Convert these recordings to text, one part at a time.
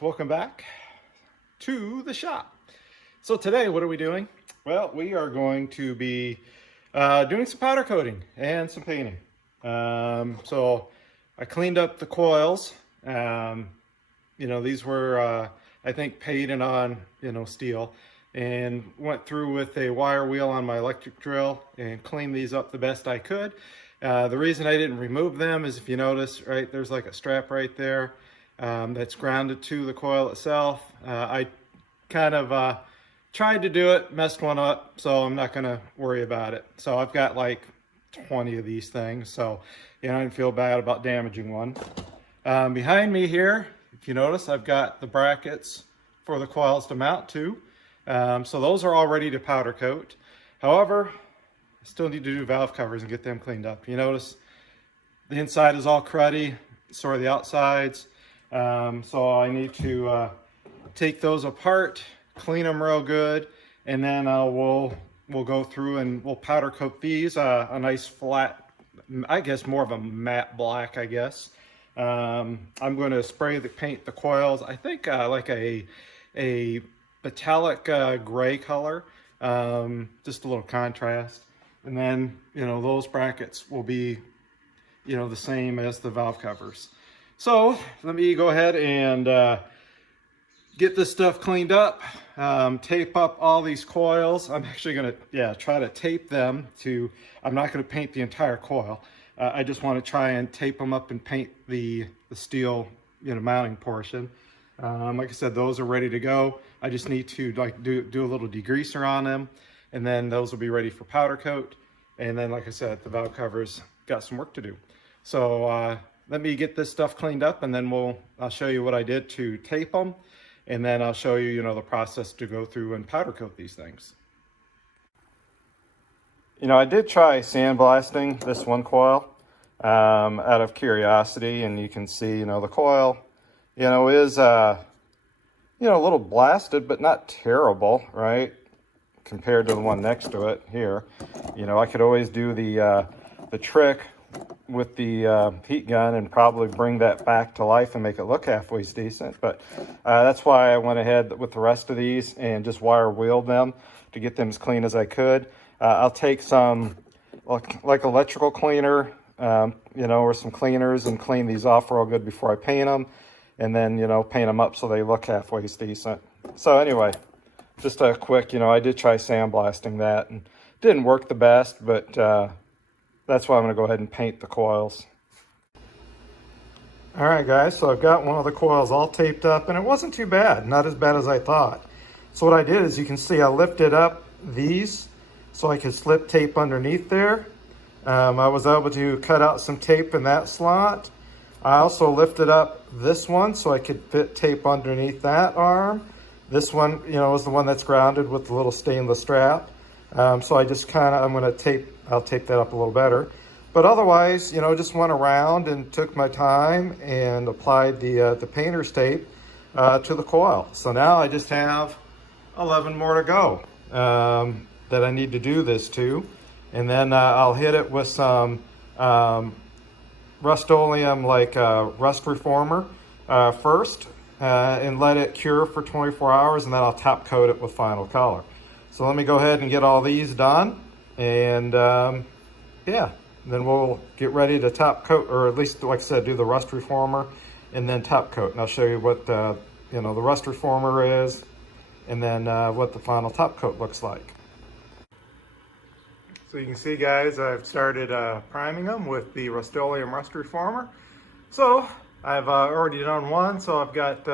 welcome back to the shop. So today, what are we doing? Well, we are going to be doing some powder coating and some painting. So I cleaned up the coils. These were, I think, painted on, steel, and went through with a wire wheel on my electric drill and cleaned these up the best I could. The reason I didn't remove them is, if you notice, right, there's like a strap right there that's grounded to the coil itself. I kind of tried to do it, messed one up, so I'm not going to worry about it. So I've got like 20 of these things, so I didn't feel bad about damaging one. Behind me here, if you notice, I've got the brackets for the coils to mount to. So those are all ready to powder coat. However, I still need to do valve covers and get them cleaned up. You notice the inside is all cruddy, so are the outsides. So I need to take those apart, clean them real good, and then we'll go through and we'll powder coat these a nice flat, I guess more of a matte black, I guess. I'm going to paint the coils, I think like a metallic gray color, just a little contrast. And then, those brackets will be, the same as the valve covers. So let me go ahead and get this stuff cleaned up, tape up all these coils. I'm actually going to, try to tape them to, I'm not going to paint the entire coil. I just want to try and tape them up and paint the steel, mounting portion. Like I said, those are ready to go. I just need to do a little degreaser on them, and then those will be ready for powder coat. And then, like I said, the valve covers got some work to do. So let me get this stuff cleaned up, and then I'll show you what I did to tape them, and then I'll show you, the process to go through and powder coat these things. I did try sandblasting this one coil out of curiosity, and you can see, the coil, is a little blasted, but not terrible, right? Compared to the one next to it here. I could always do the trick with the heat gun and probably bring that back to life and make it look halfway decent. But that's why I went ahead with the rest of these and just wire wheeled them to get them as clean as I could. I'll take some like electrical cleaner, or some cleaners, and clean these off real good before I paint them, and then, paint them up so they look halfway decent. So anyway, just a quick, I did try sandblasting that and didn't work the best, but that's why I'm going to go ahead and paint the coils. All right, guys, so I've got one of the coils all taped up, and it wasn't too bad, not as bad as I thought. So what I did is, you can see I lifted up these so I could slip tape underneath there. I was able to cut out some tape in that slot. I also lifted up this one so I could fit tape underneath that arm. This one, is the one that's grounded with the little stainless strap. So I just I'll tape that up a little better. But otherwise, just went around and took my time and applied the painter's tape to the coil. So now I just have 11 more to go that I need to do this to. And then I'll hit it with some Rust-Oleum, like rust reformer first, and let it cure for 24 hours, and then I'll top coat it with final color. So let me go ahead and get all these done, and then we'll get ready to top coat, or at least, like I said, do the rust reformer and then top coat. And I'll show you what the rust reformer is, and then what the final top coat looks like. So you can see, guys, I've started priming them with the Rust-Oleum rust reformer. So I've already done one, so I've got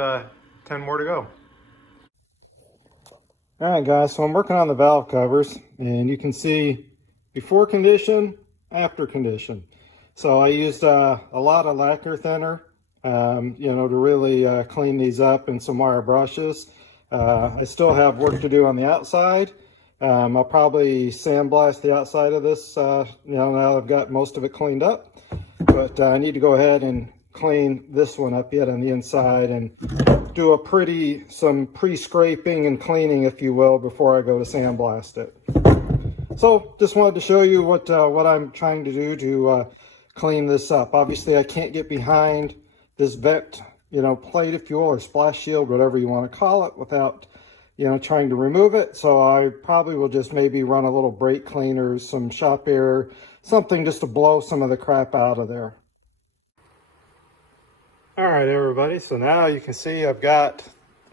10 more to go. All right, guys, so I'm working on the valve covers, and you can see before condition, after condition. So I used a lot of lacquer thinner, to really clean these up, and some wire brushes. I still have work to do on the outside. I'll probably sandblast the outside of this, now I've got most of it cleaned up. But I need to go ahead and clean this one up yet on the inside, and do some pre-scraping and cleaning, if you will, before I go to sandblast it. So just wanted to show you what I'm trying to do to clean this up. Obviously, I can't get behind this vent you know, plate, if you will, or splash shield, whatever you want to call it, without, you know, trying to remove it. So I probably will just maybe run a little brake cleaner, some shop air, something just to blow some of the crap out of there. All right, everybody, so now you can see I've got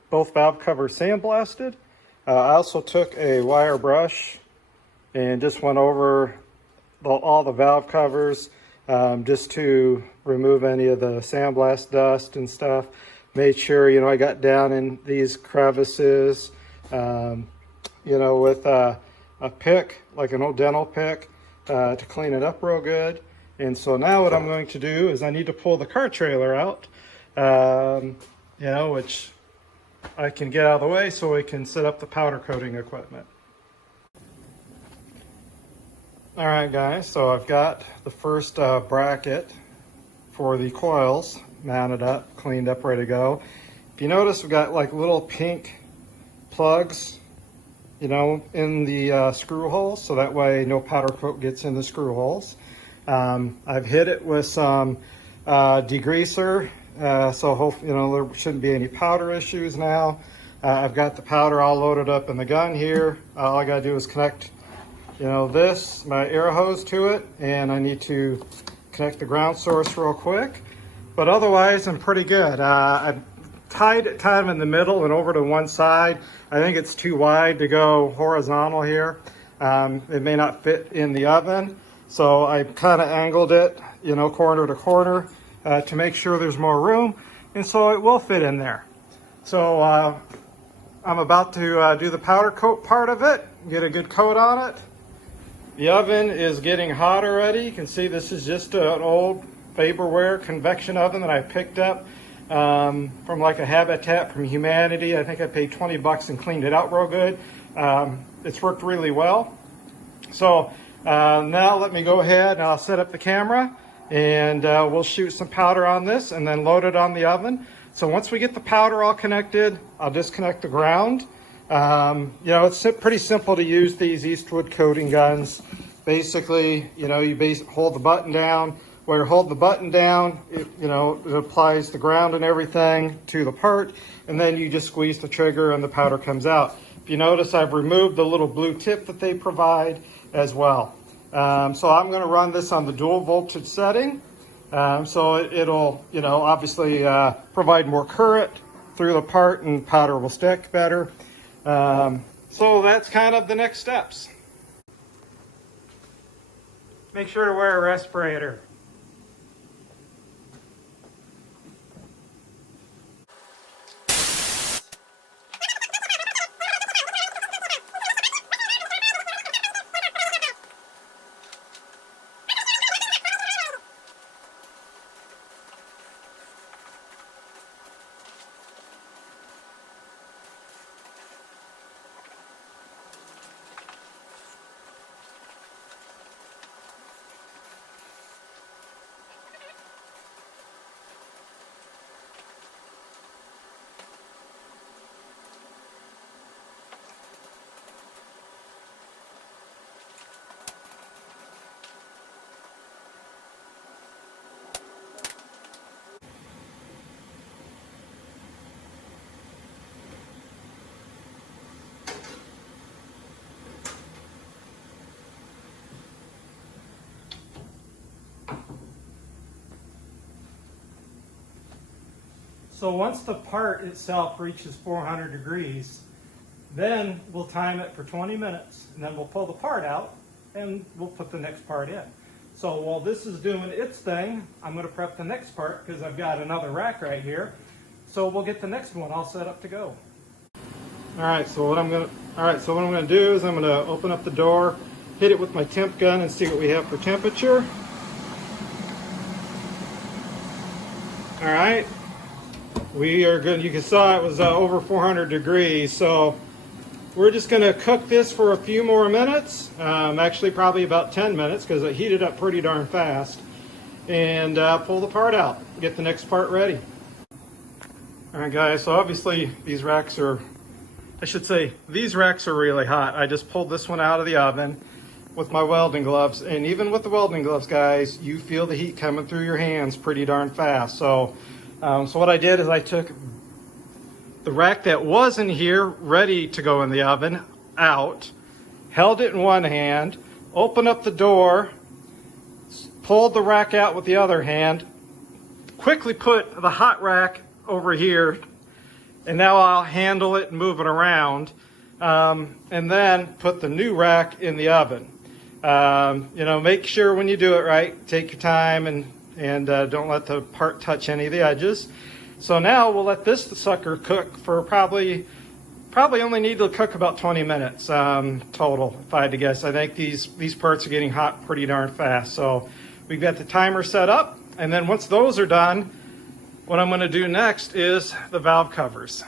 both valve covers sandblasted. I also took a wire brush and just went over all the valve covers just to remove any of the sandblast dust and stuff. Made sure, you know, I got down in these crevices, you know, with a pick, like an old dental pick, to clean it up real good. And so now what I'm going to do is I need to pull the car trailer out, you know, which I can get out of the way so we can set up the powder coating equipment. All right, guys, so I've got the first bracket for the coils mounted up, cleaned up, ready to go. If you notice, we've got like little pink plugs, you know, in the screw holes, so that way no powder coat gets in the screw holes. I've hit it with some degreaser, so hopefully, you know, there shouldn't be any powder issues now. I've got the powder all loaded up in the gun here. All I gotta do is connect, you know, my air hose to it, and I need to connect the ground source real quick. But otherwise, I'm pretty good. I've tied it kind of in the middle and over to one side. I think it's too wide to go horizontal here. It may not fit in the oven, so I kind of angled it, you know, corner to corner to make sure there's more room, and so it will fit in there. So I'm about to do the powder coat part of it, get a good coat on it. The oven is getting hot already. You can see this is just an old Faberware convection oven that I picked up from like a Habitat from Humanity. I think I paid 20 bucks and cleaned it out real good. It's worked really well. So now let me go ahead and I'll set up the camera, and we'll shoot some powder on this and then load it on the oven. So once we get the powder all connected, I'll disconnect the ground. You know, it's pretty simple to use these Eastwood coating guns. Basically, you know, you hold the button down. Where you hold the button down, you know, it applies the ground and everything to the part, and then you just squeeze the trigger and the powder comes out. If you notice, I've removed the little blue tip that they provide as well. So I'm going to run this on the dual voltage setting. So it'll, you know, obviously provide more current through the part, and powder will stick better. So that's kind of the next steps. Make sure to wear a respirator. So once the part itself reaches 400 degrees, then we'll time it for 20 minutes, and then we'll pull the part out and we'll put the next part in. So while this is doing its thing, I'm going to prep the next part because I've got another rack right here. So we'll get the next one all set up to go. All right, so what I'm going to do is I'm going to open up the door, hit it with my temp gun, and see what we have for temperature. All right. We are good. You can saw it was over 400 degrees, so we're just going to cook this for a few more minutes, actually probably about 10 minutes because it heated up pretty darn fast, and pull the part out, get the next part ready. All right, guys, so obviously these racks are, these racks are really hot. I just pulled this one out of the oven with my welding gloves, and even with the welding gloves, guys, you feel the heat coming through your hands pretty darn fast. So So what I did is I took the rack that was in here ready to go in the oven out, held it in one hand, opened up the door, pulled the rack out with the other hand, quickly put the hot rack over here, and now I'll handle it and move it around, and then put the new rack in the oven. You know, make sure when you do it right, take your time and don't let the part touch any of the edges. So now we'll let this sucker cook for probably only need to cook about 20 minutes total, if I had to guess. I think these parts are getting hot pretty darn fast. So we've got the timer set up, and then once those are done, what I'm going to do next is the valve covers.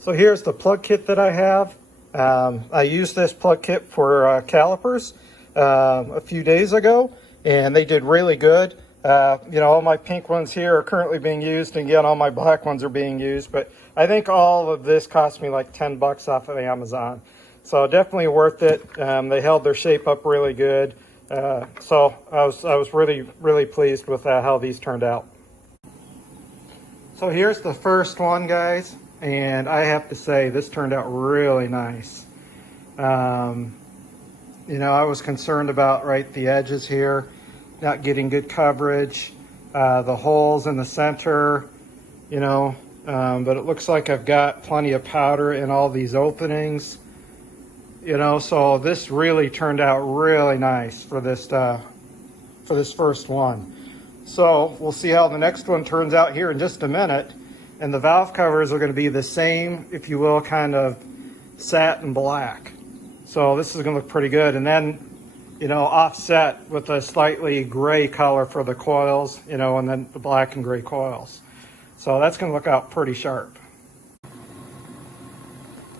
So here's the plug kit that I have. I used this plug kit for calipers a few days ago, and they did really good. You know, all my pink ones here are currently being used, and again, all my black ones are being used, but I think all of this cost me like 10 bucks off of Amazon. So definitely worth it. They held their shape up really good. So I was really pleased with how these turned out. So here's the first one, guys, and I have to say this turned out really nice. You know, I was concerned about the edges here, not getting good coverage, the holes in the center, you know, but it looks like I've got plenty of powder in all these openings, you know, so this really turned out really nice for this first one. So we'll see how the next one turns out here in just a minute. And the valve covers are going to be the same, if you will, kind of satin black. So this is going to look pretty good. And then, you know, offset with a slightly gray color for the coils, you know, and then the black and gray coils. So that's going to look out pretty sharp.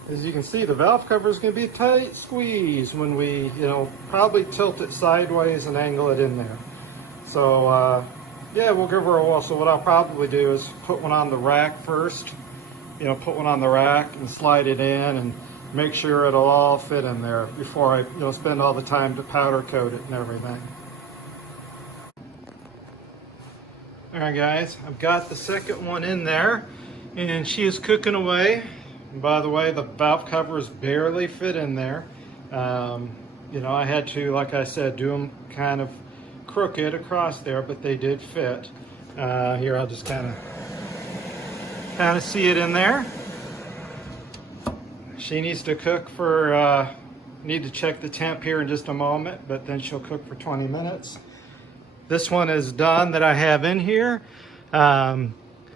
As you can see, the valve cover is going to be a tight squeeze when we, you know, probably tilt it sideways and angle it in there. So, yeah, we'll give her a whirl. So what I'll probably do is put one on the rack first, you know, put one on the rack and slide it in and make sure it'll all fit in there before I, you know, spend all the time to powder coat it and everything. All right, guys, I've got the second one in there and she is cooking away. And by the way, the valve covers barely fit in there. You know, I had to, like I said, do them kind of crooked across there, but they did fit. Here, I'll just kind of see it in there. She needs to cook for, need to check the temp here in just a moment, but then she'll cook for 20 minutes. This one is done that I have in here.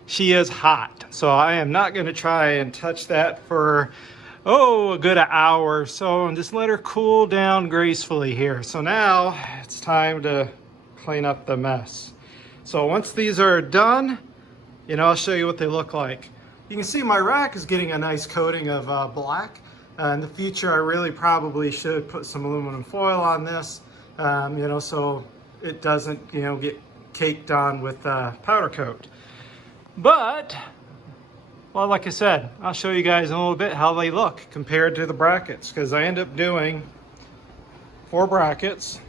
She is hot, so I am not going to try and touch that for, a good hour or so, and just let her cool down gracefully here. So now it's time to clean up the mess. So once these are done, you know, I'll show you what they look like. You can see my rack is getting a nice coating of black. In the future, I really probably should put some aluminum foil on this, you know, so it doesn't, you know, get caked on with powder coat. But, well, like I said, I'll show you guys in a little bit how they look compared to the brackets, because I end up doing 4 brackets.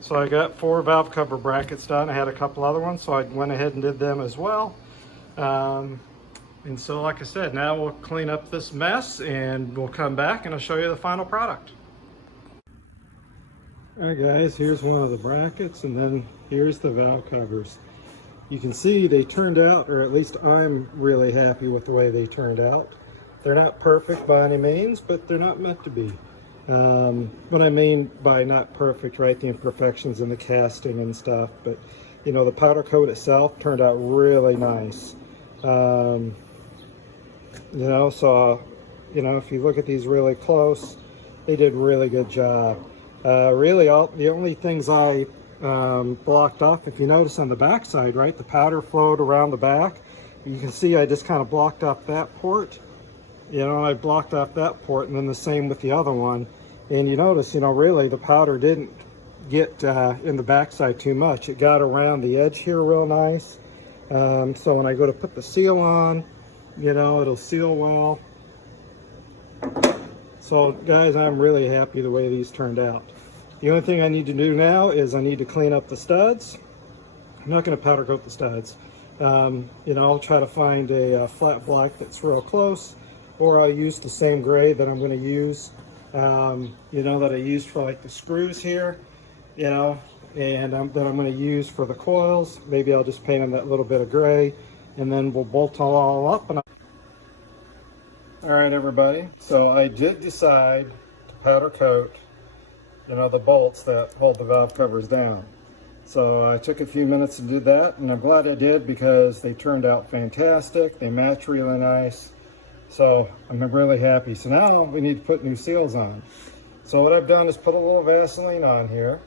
So I got 4 valve cover brackets done. I had a couple other ones, so I went ahead and did them as well. And so, like I said, now we'll clean up this mess and we'll come back and I'll show you the final product. All right, guys, here's one of the brackets, and then here's the valve covers. You can see they turned out, or at least I'm really happy with the way they turned out. They're not perfect by any means, but they're not meant to be. What I mean by not perfect, right, the imperfections in the casting and stuff, but you know, the powder coat itself turned out really nice. You know, so, you know, if you look at these really close, they did a really good job. Really, the only things I blocked off, if you notice on the back side, right, the powder flowed around the back. You can see I just kind of blocked off that port. You know, I blocked off that port, and then the same with the other one. And you notice, you know, really the powder didn't get in the backside too much. It got around the edge here real nice. So when I go to put the seal on, you know, it'll seal well. So guys, I'm really happy the way these turned out. The only thing I need to do now is I need to clean up the studs. I'm not going to powder coat the studs. You know, I'll try to find a flat black that's real close, or I'll use the same gray that I'm going to use, you know, that I used for like the screws here, you know, and that I'm going to use for the coils. Maybe I'll just paint them that little bit of gray, and then we'll bolt it all up. And all right, everybody, so I did decide to powder coat, you know, the bolts that hold the valve covers down. So I took a few minutes to do that, and I'm glad I did because they turned out fantastic. They match really nice. So I'm really happy. So now we need to put new seals on. So what I've done is put a little Vaseline on here.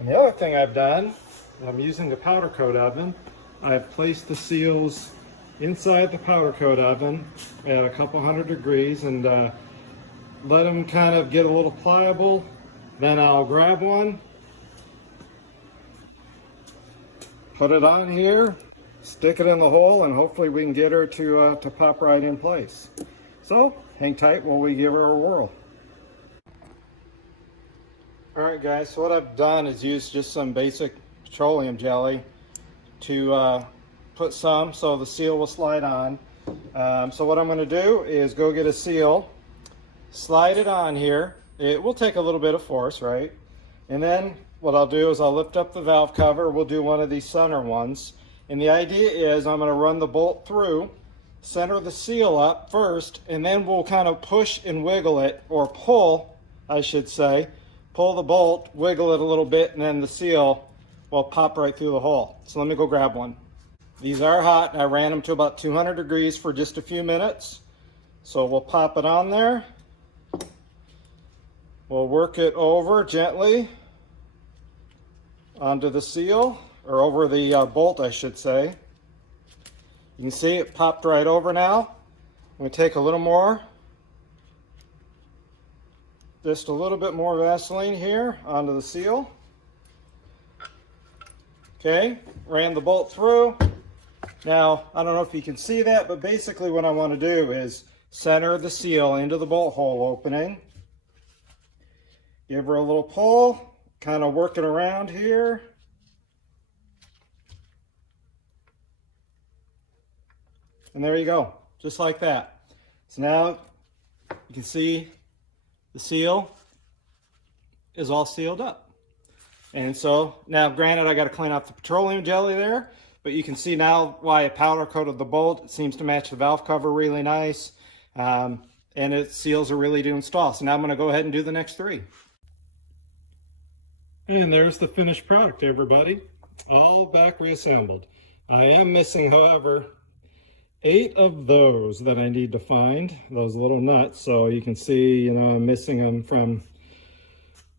And the other thing I've done, I'm using the powder coat oven. I've placed the seals inside the powder coat oven at a couple hundred degrees and let them kind of get a little pliable. Then I'll grab one, put it on here, stick it in the hole, and hopefully we can get her to pop right in place. So hang tight while we give her a whirl. All right, guys, so what I've done is use just some basic petroleum jelly to put some so the seal will slide on. So what I'm going to do is go get a seal, slide it on here. It will take a little bit of force, right? And then what I'll do is I'll lift up the valve cover. We'll do one of these center ones. And the idea is I'm going to run the bolt through, center the seal up first, and then we'll kind of push and wiggle it, or pull, I should say. Pull the bolt, wiggle it a little bit, and then the seal will pop right through the hole. So let me go grab one. These are hot, and I ran them to about 200 degrees for just a few minutes. So we'll pop it on there. We'll work it over gently onto the seal, or over the bolt, I should say. You can see it popped right over now. I'm going to take a little more, just a little bit more Vaseline here onto the seal. Okay, ran the bolt through. Now, I don't know if you can see that, but basically what I want to do is center the seal into the bolt hole opening. Give her a little pull, kind of work it around here. And there you go, just like that. So now you can see the seal is all sealed up. And so now, granted, I got to clean off the petroleum jelly there, but you can see now why I powder coated the bolt. It seems to match the valve cover really nice, and its seals are really to install. So now I'm going to go ahead and do the next three. And there's the finished product, everybody, all back reassembled. I am missing, however, 8 of those that I need to find, those little nuts. So you can see, you know, I'm missing them from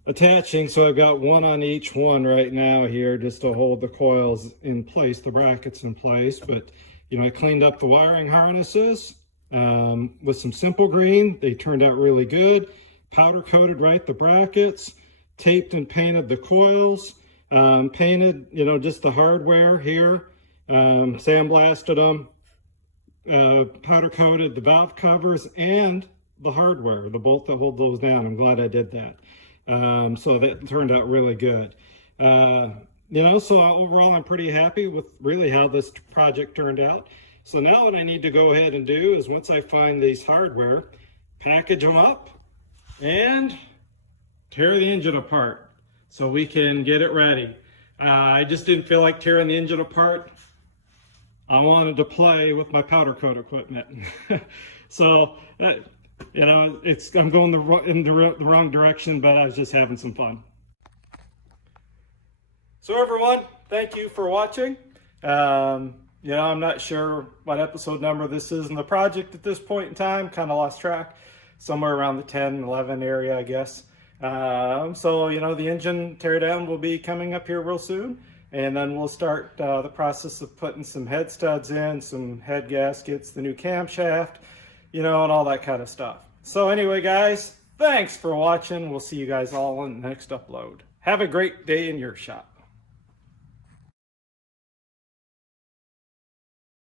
attaching. So I've got one on each one right now here just to hold the coils in place, the brackets in place. But, you know, I cleaned up the wiring harnesses with some simple green. They turned out really good. Powder coated right the brackets. Taped and painted the coils, painted, you know, just the hardware here, sandblasted them, powder coated the valve covers and the hardware, the bolt that hold those down. I'm glad I did that. So that turned out really good. You know, so overall I'm pretty happy with really how this project turned out. So now what I need to go ahead and do is, once I find these hardware, package them up and tear the engine apart so we can get it ready. I just didn't feel like tearing the engine apart. I wanted to play with my powder coat equipment. So, you know, I'm going in the wrong direction, but I was just having some fun. So everyone, thank you for watching. You know, I'm not sure what episode number this is in the project at this point in time. Kind of lost track. Somewhere around the 10, 11 area, I guess. So, you know, the engine teardown will be coming up here real soon, and then we'll start the process of putting some head studs in, some head gaskets, the new camshaft, you know, and all that kind of stuff. So anyway, guys, thanks for watching. We'll see you guys all in the next upload. Have a great day in your shop.